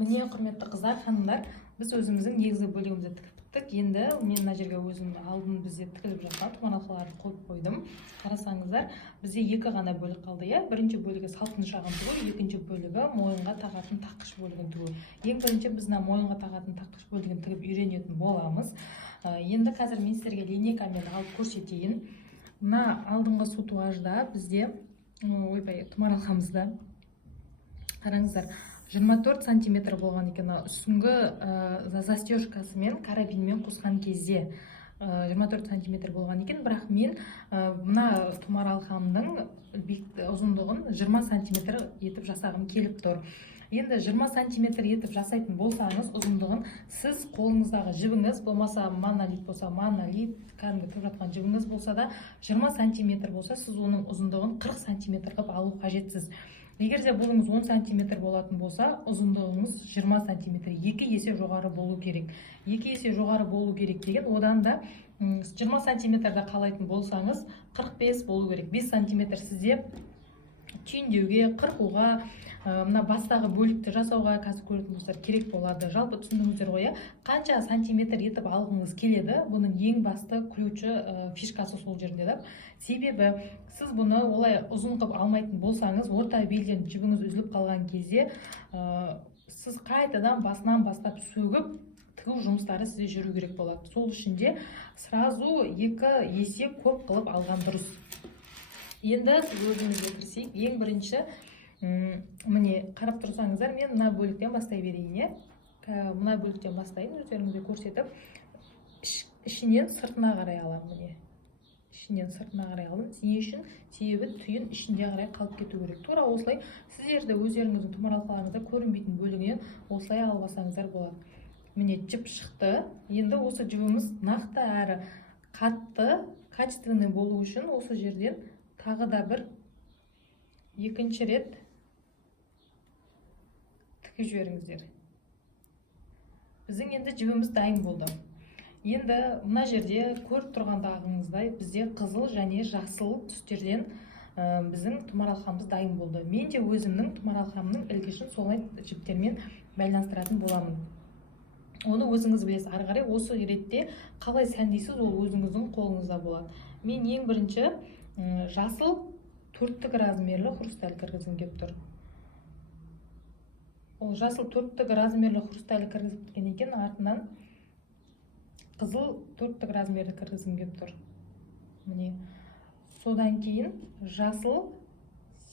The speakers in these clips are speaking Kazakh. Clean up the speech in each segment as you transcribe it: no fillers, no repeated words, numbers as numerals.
Міне құрметті қыздар, ханымдар, біз өзіміздің негізгі бөлігімізді тігіп біттік. Енді мен мына жерге өзім алдын бізде тігіліп жатқан томаралқаларды қойып қойдым. Қарасаңыздар, бізде екі ғана бөлік қалды, иә. Бірінші бөлігі салтын жағын тігу, екінші бөлігі мойынға тағатын таққыш бөлігін тігу. Ең бірінші біз мына мойынға тағатын таққыш бөлігін тігіп үйренетін боламыз. Енді қазір мен сіздерге линейкамен алып көрсетейін. Мына алдыңғы сутуажда бізде томаралқамызда қараңыздар 24 сантиметр болған екен. Үстіңгі застежкасымен карабинмен қосқан кезде 24 сантиметр болған екен. Бірақ мен мына томаралқамның ұзындығын 20 сантиметр етіп жасағым келіп тұр. Енді 20 сантиметр етіп жасайтын болсаңыз, ұзындығын сіз қолыңыздағы жібіңіз болмаса, монолит болса монолит, кәдімгі тігіп жатқан жібіңіз болса да 20 сантиметр болса, сіз оның ұзындығын 40 сантиметр қылып алу қажетсіз. Егер де бұлыңыз 10 сантиметр болатын болса, ұзындығыңыз 20 сантиметр, 2 есе жоғары болу керек. 2 есе жоғары болу керек деген, одан да 20 сантиметрді қалайтын болсаңыз, 45 болу керек. 5 сантиметр сізде түйіндеуге, қырқуға, мына бастағы бөлікті жасауға қазір көретін болсақ керек болады. Жалпы түсіндіңіздер ғой, қанша сантиметр етіп алғыңыз келеді, бұның ең басты ключі, фишкасы сол жерде да. Себебі сіз бұны олай ұзын қылып алмайтын болсаңыз, орта белден жібіңіз үзіліп қалған кезде сіз қайтадан басынан бастап сөгіп тігу жұмыстары сізде жүру керек болады. Сол үшін де сразу 2 есе көп қылып алған дұрыс. Енді өзімізге кірсек, ең бірінші міне қарап тұрсаңыздар, мен мына бөліктен бастай берейін. Мына бөліктен бастайын, өздеріңізге көрсетіп, ішінен сыртына қарай аламын. Міне ішінен сыртына қарай алым. Не үшін? Себебі түйін ішінде қарай қалып кету керек. Тура осылай сіздерді өздеріңіздің томаралқаларыңызда көрінбейтін бөлігінен осылай алып алсаңыздар болады. Міне жіп шықты. Енді осы жібіміз нақты әрі қатты, качественный болу үшін осы жерден тағы да бір екінші рет тігіп жіберіңіздер. Біздің енді жібіміз дайын болды. Енді мына жерде көріп тұрғандағыңыздай бізде қызыл және жасыл түстерден біздің томаралқамыз дайын болды. Мен де өзімнің томаралқамның ілгішін солай жіптермен байланыстыратын боламын. Оны өзіңіз білесіз. Ары қарай осы ретте қалай сәндейсіз, ол өзіңіздің қолыңызда болады. Мен ең бірінші жасыл 4-тік размерлі хрусталь кіргізгім келіп тұр. Ол жасыл 4-тік размерлі хрусталь кіргізіп кеткен екен, артынан қызыл 4-тік размерлі кіргізгім келіп тұр. Міне. Содан кейін жасыл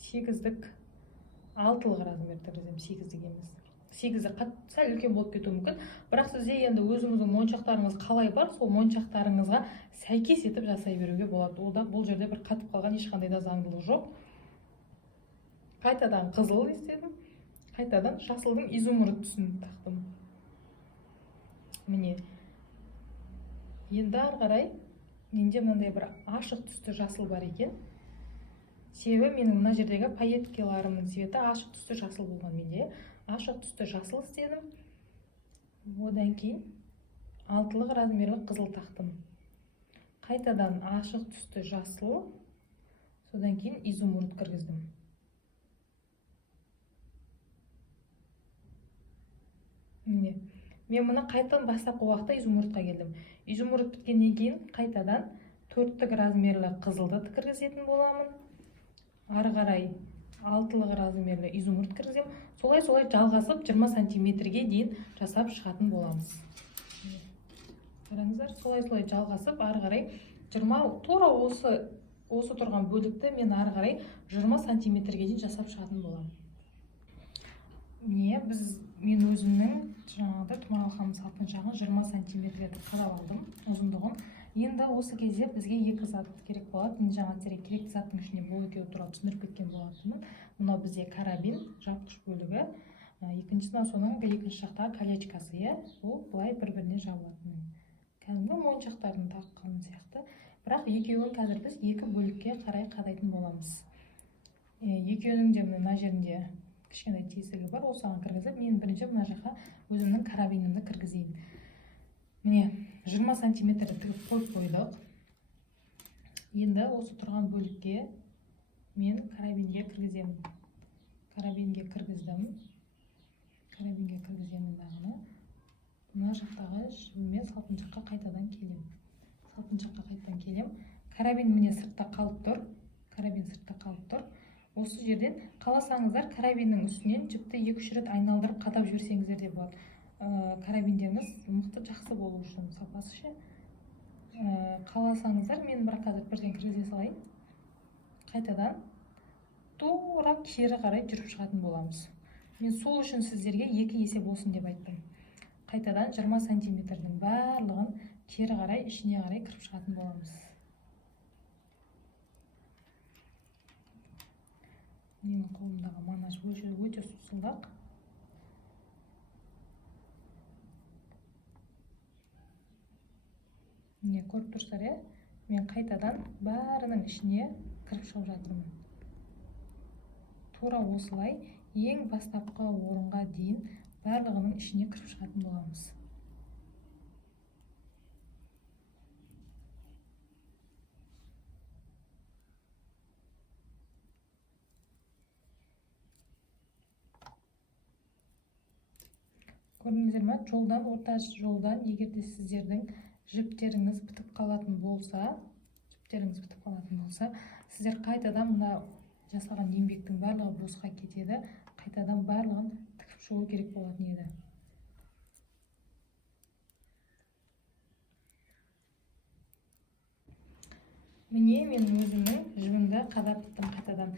8-дік 6-лық размер кіргізем, 8-дік емес. 8-ді сәл үлкен болып кетуі мүмкін. Бірақ сізде енді өзіңіздің моншақтарыңыз қалай бар, сол моншақтарыңызға сәйкес етіп жасай беруге болады. Олда бұл жерде бір қатып қалған ешқандай да заңдылық жоқ. Қайтадан қызыл істедім. Қайтадан жасылдың изумруд түсін тақтым. Міне. Енді ары қарай менде мынандай бір ашық түсті жасыл бар екен. Себебі менің мына жердегі пайеткаларымның цветі ашық түсті жасыл болған менде. Ашық түсті жасыл істедім. Одан кейін 6-лық размерлі қызыл тақтым. Қайтадан ашық түсті жасыл. Содан кейін изумруд кіргіздім. Міне. Мен мұны қайтадан бастапқы уақытта изумрудқа келдім. Изумруд біткеннен кейін қайтадан 4-тік размерлі қызылды кіргізетін боламын. Ары қарай 6-лық размерлі изумруд кіргізем. Солай жалғасып 20 сантиметрге дейін жасап шығатын боламыз. Қараңыздар, солай жалғасып ары қарай 20, тура осы тұрған бөлікті мен ары қарай 20 сантиметрге дейін жасап шығатын боламын. Міне, мен өзімнің жаңағыдай томаралқамның салтын жағын 20 сантиметр етіп қалап алдым ұзындығын. Енді осы кезде бізге 2 зат керек болады. Мен жаңа керекті заттың ішінде бұл екеуі туралы түсіндіріп кеткен болатынмын. Мынау бізде карабин, жапқыш бөлігі. Екіншісі соның екінші жақтағы колечкасы, ол былай бір-біріне жабылатын. Кәдімгі моншақтардың таққан сияқты. Бірақ екеуін қазір біз 2 бөлікке қарай қадайтын боламыз. Екеуінің де мына жерінде кішкентай тесігі бар, осыған кіргізіп, мен бірінші мына жаққа өзімнің карабинімді кіргізейін. Міне, 20 сантиметр тігіп қойып қойдық. Енді осы тұрған бөлікке мен карабинге кіргіземін. Карабинге кіргіздім. карабинге кіргіземін дағыны. Мына жақтағы жібіме салқын жаққа қайтадан келем. Салқын жаққа қайтадан келем. Карабин міне сыртта қалып тұр. Карабин сыртта қалып тұр. Осы жерден қаласаңыздар карабиннің үстінен жіпті 2-3 рет айналдырып қадап жіберсеңіздер де болады. Карабиндеріңіз мықты жақсы болу үшін сапасы ше. Қаласаңыздар мен бірақ қазір бірден кіргізе салайын. Қайтадан тура кері қарай жүріп шығатын боламыз. Мен сол үшін сіздерге 2 есе болсын деп айттым. Қайтадан 20 сантиметрдің барлығын кері қарай, ішіне қарай кіріп шығатын боламыз. Менің қолымдағы манаж өте сусылдақ. Міне көріп тұрсыздар, мен қайтадан бәрінің ішіне кіріп шығып жатырмын. Тура осылай ең бастапқы орынға дейін барлығының ішіне кіріп шығатын боламыз. Көрдіңіздер ме? Жолдан, орта жолдан, егер де сіздердің жіптеріңіз бітіп қалатын болса, сіздер қайтадан мына жасаған еңбектің барлығы босқа кетеді, қайтадан барлығын тікіп шығу керек болатын еді. Міне мен өзімнің жібімді қадап біттім қайтадан.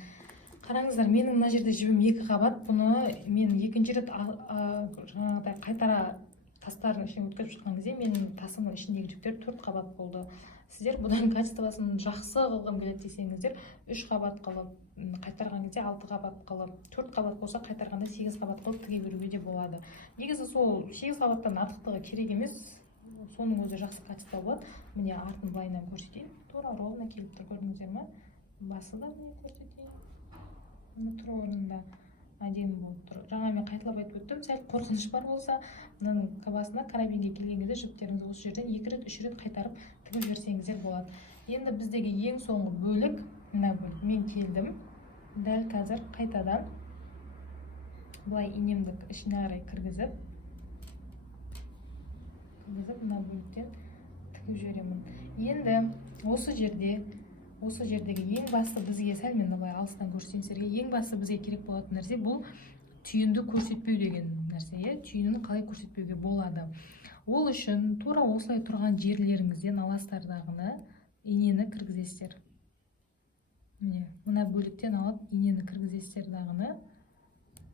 Қараңыздар, менің мына жерде жібім 2 қабат. Бұны мен екінші рет жаңағыдай қайтара тастардың ішіне өткізіп шыққан кезде менің тасымның ішіндегі жіптер 4 қабат болды. Сіздер бұдан качествосын жақсы қылғым келеді десеңіздер, 3 қабат қылып, қайтарған кезде 6 қабат қылып, 4 қабат болса қайтарғанда 8 қабат қылып тіге беруге де болады. Негізі сол 8 қабаттан артықтығы керек емес, соның өзі жақсы качество болады. Міне артын былайынан көрсетейін. Тура ровно келіп тұр, көрдіңіздер ме? Басы да міне көрсетейін. Тұр орнында әдемі болып тұр. Жаңа мен қайталап айтып өттім, сәл қорқыныш бар болса, мынаның қабасына карабинге келген кезде жіптеріңізді осы жерден 2 рет, 3 рет қайтарып тігіп жіберсеңіздер болады. Енді біздегі ең соңғы бөлік, мына бөлік. Мен келдім. Дәл қазір қайтадан былай инемді ішіне қарай кіргізіп мына бөліктен тігіп жіберемін. Енді осы жердегі ең басты бізге, сәл мен былай алыстан көрсетейін сіздерге, ең басты бізге керек болатын нәрсе бұл түйінді көрсетпеу деген нәрсе. Түйінін қалай көрсетпеуге болады? Ол үшін тура осылай тұрған жерлеріңізден аластардағыны инені кіргізесіздер. Міне, мына бөліктен алып инені кіргізесіздер дағыны.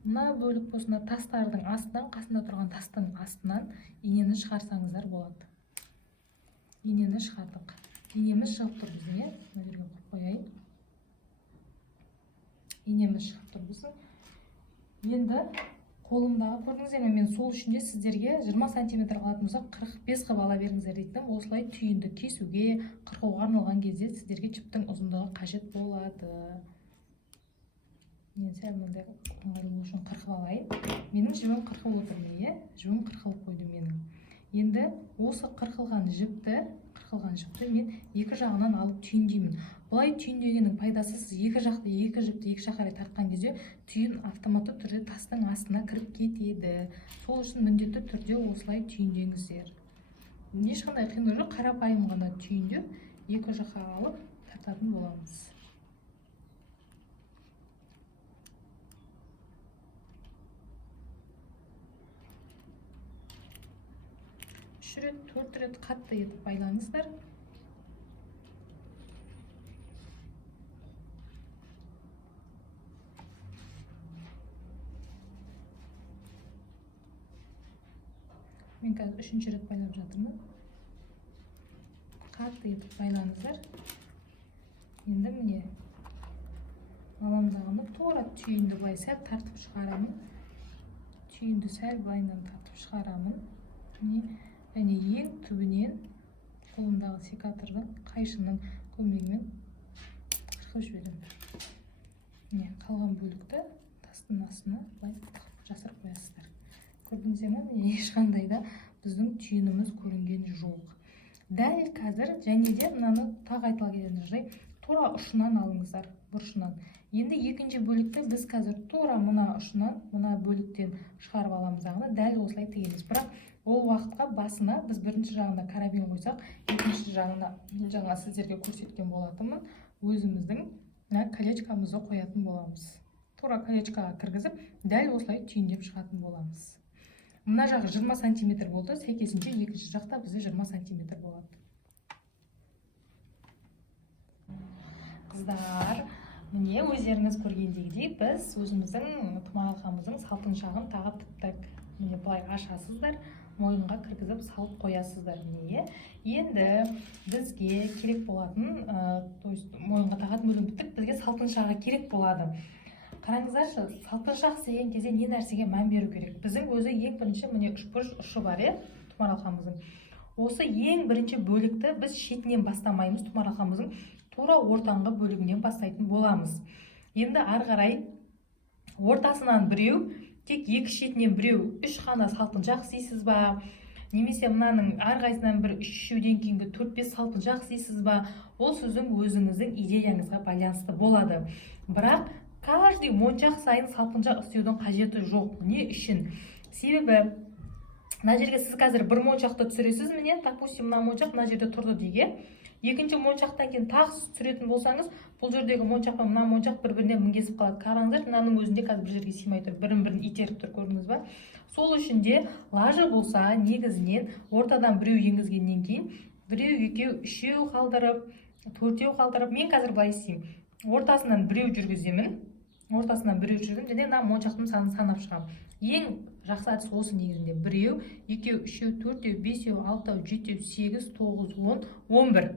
Мына бөлік болсында тастардың астынан, қасында тұрған тастың астынан инені шығарсаңыздар болады. Инені шығардық. Инеміз шығып тұр біздің, мына жерге қойып қояйын. Инеміз шығып тұр біздің. Енді қолымдағы көрдіңіздер ме, мен сол үшін де сіздерге 20 сантиметр қалатын болса 45 қып ала беріңіздер дейтін. Осылай түйінді кесуге, қырқауға арналған кезде сіздерге жіптің ұзындығы қажет болады. Мен сәл мындай ыңғайлы үшін қырқып алайын. Менің жібім қырқылып отыр ме? Жібім қырқылып қойды менің. Енді осы қырқылған жіпті мен екі жағынан алып түйіндеймін. Бұлай түйіндегеннің пайдасы, сіз екі жіпті екі жаққа қарай тартқан кезде түйін автоматты түрде тастың астына кіріп кетеді. Сол үшін міндетті түрде осылай түйіндеңіздер. Ешқандай қиындық жоқ, қарапайым ғана түйіндеу, екі жаққа алып тартатын боламыз. 3 рет, 4 рет қатты етіп байлаңыздар. Мен қазір 3-ші рет байлап жатырмын. Қатты етіп байлаңыздар. Енді міне аламдағыны тура түйінді былай сәл тартып шығарамын. Түйінді сәл былайынан тартып шығарамын. Және ең түбінен қолымдағы секатордың қайшының көмегімен қырқып жіберемін. Міне қалған бөлікті тастың астына былай жасырып қоясыздар. Көрдіңіздер ме? Міне ешқандай да біздің түйініміз көрінген жоқ. Дәл қазір және де мынаны тағы айтыла кететін жай, тура ұшынан алыңыздар, бұрышынан. Енді екінші бөлікті біз қазір тура мына ұшынан, мына бөліктен шығарып аламыз ағына, дәл осылай тігеміз. Бірақ ол уақытқа басына біз бірінші жағында карабин қойсақ, екінші жағына жаңа сіздерге көрсеткен болатынмын, өзіміздің колечкамызды қоятын боламыз. Тура колечкаға кіргізіп, дәл осылай түйіндеп шығатын боламыз. Мына жағы 20 сантиметр болды, сәйкесінше екінші жақта бізде 20 сантиметр болады. Қыздар, міне өздеріңіз көргендегідей біз өзіміздің тымақ-алқамыздың салтыншағын тағып тіктік. Міне былай ашасыздар, мойынға кіргізіп салып қоясыздар. Міне енді бізге керек болатын, мойынға тағатын бөлігін біттік, бізге салтыншағы керек болады. Қараңыздаршы, салтыншақ деген кезде не нәрсеге мән беру керек? Біздің өзі ең бірінші міне үшбұрыш ұшы бар, тұмар алқамыздың. Осы ең бірінші бөлікті біз шетінен бастамаймыз, тұмар алқамыздың тура ортаңғы бөлігінен бастайтын боламыз. Енді ары қарай ортасынан біреу, тек екі шетінен біреу, үш қана салтыншақ істейсіз ба? Немесе мынаның әрқайсынан бір үшеуден кейінгі 4-5 салтыншақ істейсіз ба? Ол сіздің өзіңіздің идеяңызға байланысты болады. Бірақ каждый моншақ сайын салтыншақ істеудің қажеті жоқ. Не үшін? Себебі, мына жерге сіз қазір бір моншақты түсіресіз, міне, допустим, мына моншақ мына жерде тұрды дейге. Екінші моншақтан кейін тағы түсіретін болсаңыз, бұл жердегі моншақ пен мына моншақ бір-біріне мінгесіп қалады. Қараңыздар, мынаның өзінде қазір бір жерге сыймай тұр, бірін-бірін итеріп тұр, көрдіңіз ба? Сол үшін де лажы болса, негізінен ортадан біреу енгізгеннен кейін, біреу, екеу, үшеу қалдырып, төртеу қалдырып, мен қазір былай істеймін. Ортасынан біреу жүргіземін. Ортасынан біреу жүрдім, және мына моншақтың санын санап шығамын. Ең жақсы әдіс осы негізінде. Біреу, екеу, үшеу, төртеу, бесеу, алтау, жетеу, 8, 9, 10, 11.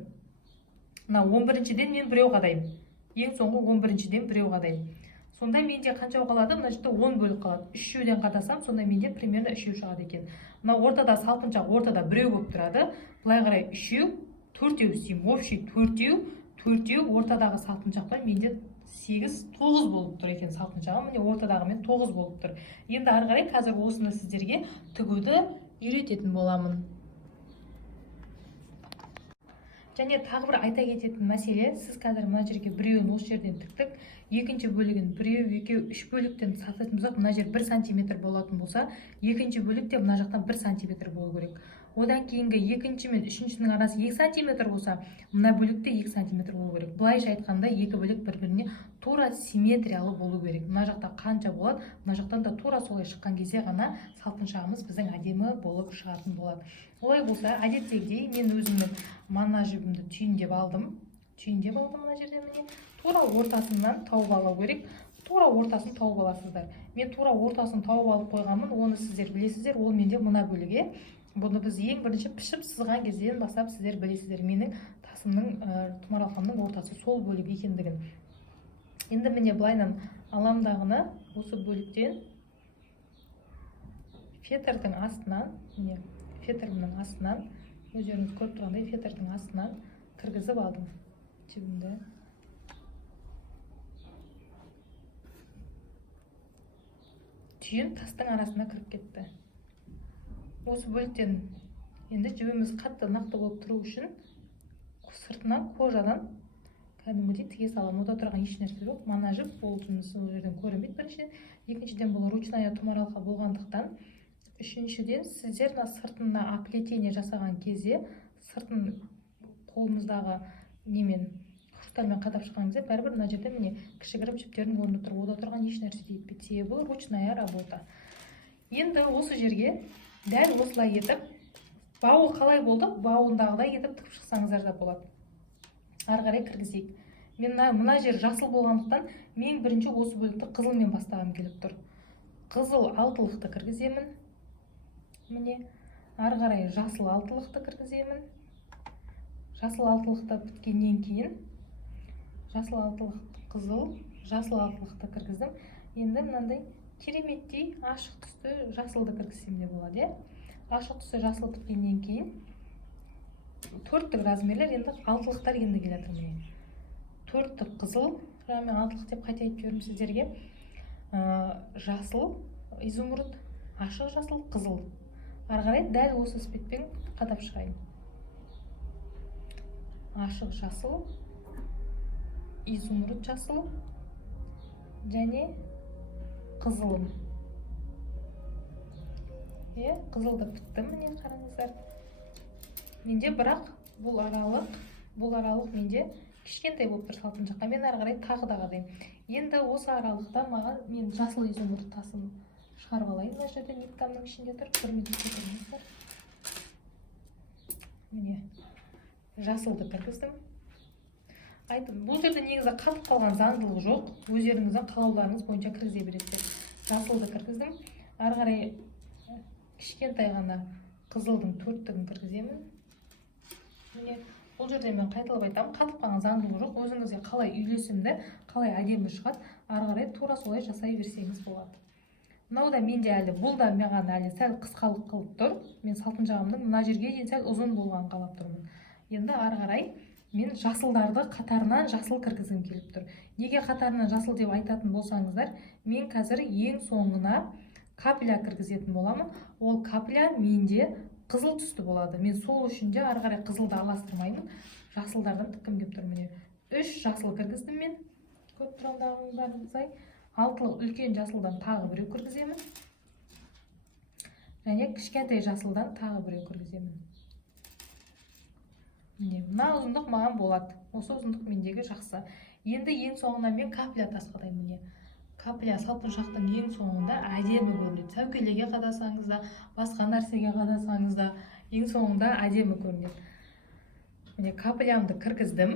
Мына 11-шіден мен біреу қадаймын. Ең соңғы 11-шіден біреу қадаймын. Сонда менде қанша қалады? Мына жерде 10 бөлік қалады. Үшеуден қадасам, сонда менде примерно үшеу шығады екен. Мына ортада салтыншақ ортада біреу болып тұрады. Былай қарай үшеу, төртеу істеймін. Общий төртеу, ортадағы салтыншақпен менде 8, 9 болып тұр екен салтыншағы. Міне ортадағы мен 9 болып тұр. Енді ары қарай қазір осыны сіздерге тігуді үйрететін боламын. Және тағы бір айта кететін мәселе, сіз қазір мына жерге біреуін осы жерден тіктік, екінші бөлігін біреу, екеу, үш бөліктен сататын болсақ, мына жер 1 сантиметр болатын болса, екінші бөлікте мына жақтан 1 сантиметр болу керек. Одан кейінгі екінші мен үшіншінің арасы 2 сантиметр болса, мына бөлікте 2 сантиметр болу керек. Былайша айтқанда, екі бөлік бір-біріне тура симметриялы болу керек. Мына жақта қанша болады, мына жақтан да тура солай шыққан кезде ғана салтыншағымыз біздің әдемі болып шығатын болады. Олай болса, әдеттегідей мен өзімнің манна жібімді түйіндеп алдым. Мына жерде міне. Тура ортасынан тауып алу керек. Тура ортасын тауып аласыздар. Мен тура ортасын тауып алып қойғанмын, оны сіздер білесіздер, ол менде мына бөліге. Бұны біз ең бірінші пішіп сызған кезден бастап сіздер білесіздер, менің тасымның, тұмар алқамның ортасы сол бөлік екендігін. Енді міне былайнан аламдағыны осы бөліктен фетрдің астынан, міне фетрімнің астынан, өздеріңіз көріп тұрғандай фетрдің астынан кіргізіп алдым жібімді. Түйін тастың арасына кіріп кетті. Осы бөліктен енді жібіміз қатты нақты болып тұру үшін сыртынан кожадан кәдімгідей тіге саламын. Ода тұрған еш нәрсе жоқ. Мана жіп, ол жұмыс ол жерден көрінбейді біріншіден. Екіншіден бұл ручная тұмар алқа болғандықтан. Үшіншіден сіздер сыртына оплетение жасаған кезде сыртын қолымыздағы немен хрустальмен қадап шыққан кезде бәрібір мына жерде міне кішігірім жіптердің орны тұр. Ода тұрған еш нәрсе етпейді. Себебі бұл ручная работа. Енді осы жерге дәл осылай етіп, бауы қалай болды? Бауындағыдай етіп тігіп шықсаңыздар да болады. Ары қарай кіргізейік. Мен мына жер жасыл болғандықтан мен бірінші осы бөлікті қызылмен бастағым келіп тұр. Қызыл алтылықты кіргіземін. Міне, ары қарай жасыл алтылықты кіргіземін. Жасыл алтылықты біткеннен кейін жасыл алтылықты қызыл, жасыл алтылықты кіргіздім. Енді мынандай кереметтей ашық түсті жасылды кіргізсем де болады. Ашық түсті жасыл біткеннен кейін төрттік размерлер, енді алтылықтар енді келеді міне. Төрттік қызыл, мен алтылық деп қайта айтып жүрмін сіздерге. Жасыл, изумруд, ашық жасыл, қызыл. Ары қарай дәл осы спетпен қадап шығайын. Ашық жасыл, изумруд жасыл, және қызылым. Қызылды біттім, міне қараңыздар. Менде бірақ бұл аралық менде кішкентай болып тұр салпыншаққа. Мен ары қарай тағы да қадайым. Енді осы аралықта мен жасыл изумруд тасын шығарып алайын. Мына жерде ниткамның ішінде тұр. Бір минутқа тұрыңыздар. Міне жасылды кіргіздім. Бұл жерде негізі қатып қалған заңдылық жоқ. Өздеріңіздің қалауларыңыз бойынша кіргізе бересіздер. Жасылды кіргіздім. Ары қарай кішкентай ғана қызылдың төрттігін кіргіземін. Міне бұл жерде мен қайталап айтамын, қатып қалған заңдылық жоқ. Өзіңізге қалай үйлесімді, қалай әдемі шығады, ары қарай тура солай жасай берсеңіз болады. Мынау да менде әлі, бұл да маған әлі сәл қысқалық қылып тұр. Мен салпыншағымның мына жерге дейін сәл ұзын болған қалап тұрмын. Енді ары қарай мен жасылдарды қатарынан жасыл кіргізгім келіп тұр. Неге қатарынан жасыл деп айтатын болсаңыздар, мен қазір ең соңына капля кіргізетін боламын. Ол капля менде қызыл түсті болады. Мен сол үшін де ары қарай қызылды араластырмаймын. Жасылдардан тіккім келіп тұр. Міне 3 жасыл кіргіздім мен. Көріп тұрғандарыңыздай. 6 үлкен жасылдан тағы біреу кіргіземін. Және кішкентай жасылдан тағы біреу кіргіземін. Міне мына ұзындық маған болады. Осы ұзындық мендегі жақсы. Енді ең соңына мен капля тасқадаймын. Міне капля салпыншақтың ең соңында әдемі көрінеді. Сәукелеге қадасаңыз да, басқа нәрсеге қадасаңыз да, ең соңында әдемі көрінеді. Міне каплямды кіргіздім.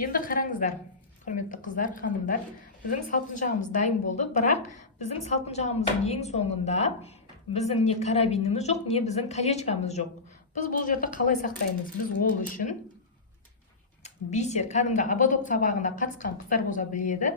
Енді қараңыздар, құрметті қыздар, ханымдар, біздің салпыншағымыз дайын болды, бірақ біздің салпыншағымыздың ең соңында біздің не карабиніміз жоқ, не біздің колечкамыз жоқ. Біз бұл жерді қалай сақтаймыз? Біз ол үшін бисер, кәдімгі ободок сабағына қатысқан қыздар болса біледі.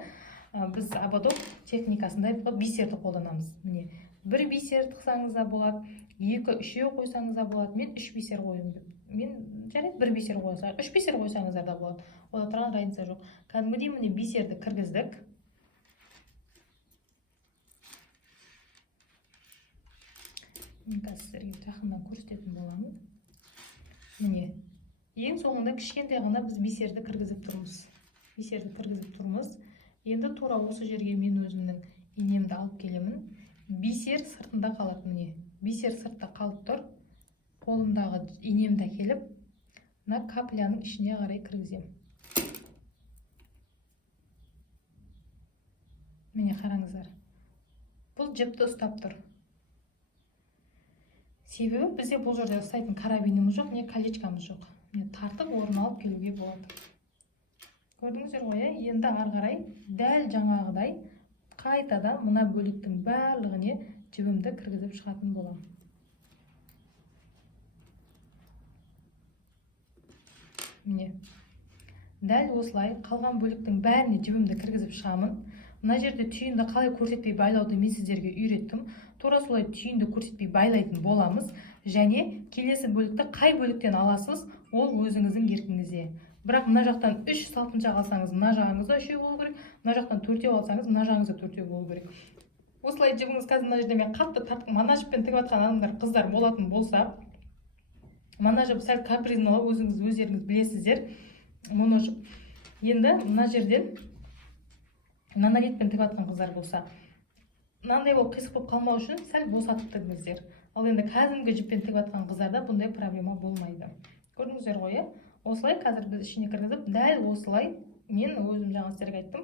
Біз ободок техникасында бисерді қолданамыз. Міне, бір бисер тықсаңыз да болады, 2-3 қойсаңыз да болады. Мен 3 бисер қойдым. Мен жарайды, бір бисер қойсаңыз, 3 бисер қойсаңыздар да болады. Ода тұрған разница жоқ. Кәдімгідей міне бисерді кіргіздік. Мен қазір сіздерге жақыннан көрсететін боламын. Міне, ең соңында кішкентай ғана біз бисерді кіргізіп тұрмыз. Енді тура осы жерге мен өзімнің инемді алып келемін. Бисер сыртында қалады. Міне, бисер сыртта қалып тұр. Қолымдағы инемді келіп, мына капляның ішіне қарай кіргізем. Міне қараңыздар. Бұл жіпті ұстап тұр. Себебі бізде бұл жерде ұстайтын карабиніміз жоқ, не колечкамыз жоқ. Міне тартып орын алып келуге болады. Көрдіңіздер ғой, енді ары қарай дәл жаңағыдай қайтадан мына бөліктің барлығына жібімді кіргізіп шығатын боламын. Міне, дәл осылай қалған бөліктің бәріне жібімді кіргізіп шығамын. Мына жерде түйінді қалай көрсетпей байлауды мен сіздерге үйреттім. Тура солай түйінді көрсетпей байлайтын боламыз. Және келесі бөлікті қай бөліктен аласыз, ол өзіңіздің еркіңізде. Бірақ мына жақтан 3 салпыншақ алсаңыз, мына жағыңызда 3 болу керек. Мына жақтан 4 алсаңыз, мына жағыңызда 4 болу керек. Осылай жібіңіз қазір мына жерде мен қатты тартқым, мана жіппен тігіп жатқан адамдар, қыздар болатын болса, мана жіп сәл капризналы, өздеріңіз білесіздер. Мұны енді мына жерден нанолитпен тігіп жатқан қыздар болса, мынандай болып қисық болып қалмау үшін сәл босатып тігіңіздер. Ал енді кәдімгі жіппен тігіп жатқан қыздарда бұндай проблема болмайды. Көрдіңіздер ғой, осылай қазір біз ішіне кіргізіп, дәл осылай мен өзім жаңа сіздерге айттым,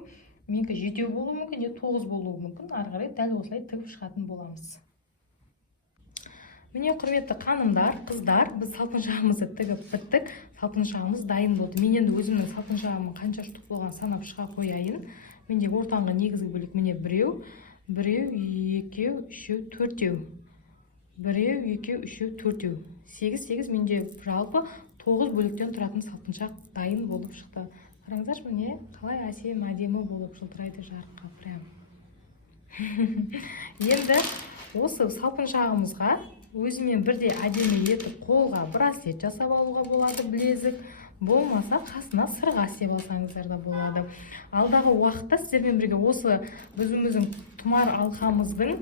менікі 7 болуы мүмкін, не 9 болуы мүмкін. Ары қарай дәл осылай тігіп шығатын боламыз. Міне құрметті ханымдар, қыздар, біз салпыншағымызды тігіп біттік. Салпыншағымыз дайын болды. Мен енді өзімнің салпыншағымның қанша штук болған санап шыға қояйын. Менде ортаңғы негізгі бөлік міне біреу, 2, 3, 4. 1, 2, 3, 4. 8 менде жалпы 9 бөліктен тұратын салпыншақ дайын болып шықты. Қараңыздаршы, міне қалай әсем, әдемі болып жылтырайды жарыққа прям. Енді осы салпыншағымызға өзімен бірде әдемі етіп қолға браслет жасап алуға болады, білезік. Болмаса қасына сырға істеп алсаңыздар да болады. Алдағы уақытта сіздермен бірге осы өзіміздің тұмар алқамыздың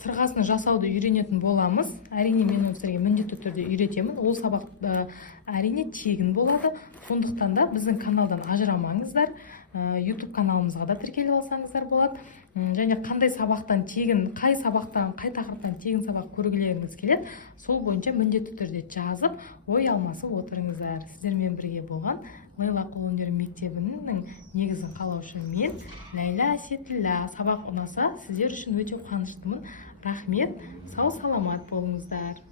сырғасын жасауды үйренетін боламыз. Әрине мен оны сіздерге міндетті түрде үйретемін. Ол сабақ әрине тегін болады. Сондықтан да біздің каналдан ажырамаңыздар. YouTube каналымызға да тіркеліп алсаңыздар болады. Және қандай сабақтан тегін, қай сабақтан, қай тақырыптан тегін сабақ көргілеріңіз келеді, сол бойынша міндетті түрде жазып, ой алмасып отырыңыздар. Сіздермен бірге болған Лейла қолөнер мектебінің негізін қалаушы мен Ләйла Әсетілла. Сабақ ұнаса, сіздер үшін өте қуаныштымын. Рахмет, сау саламат болыңыздар.